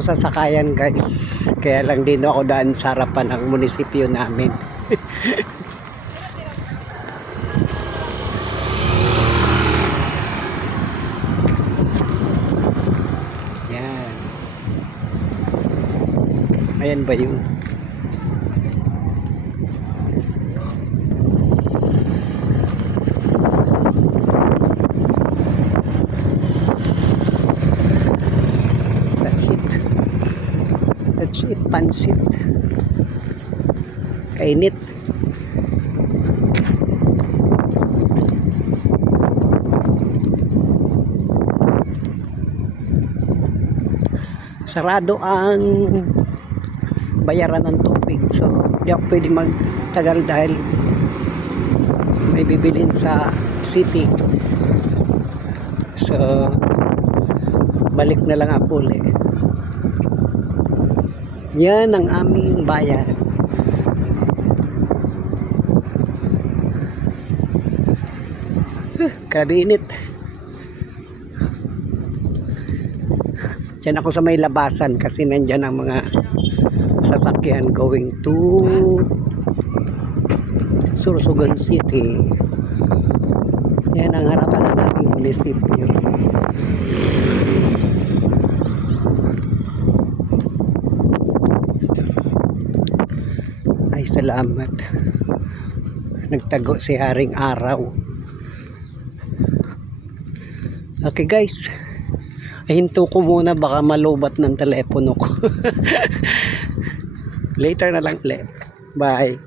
ako sa sakayan guys, kaya lang din ako daan sa harapan ng munisipyo namin. Yan. Ayan ba yun? That's it, pansit. Kainit. Sarado ang bayaran ng tubig, so hindi ako pwede magtagal dahil may bibilin sa city. So balik na lang ako ulit. Yan ang aming bayan. Grabe init. Diyan ako sa may labasan kasi nandyan ang mga sasakyan going to Sorsogon City. Yan ang harapan ng aming munisipyo. Ay, salamat. Nagtago si Haring Araw. Okay guys, hinto ko muna, baka malubat ng telepono ko. Later na lang ulit. Bye.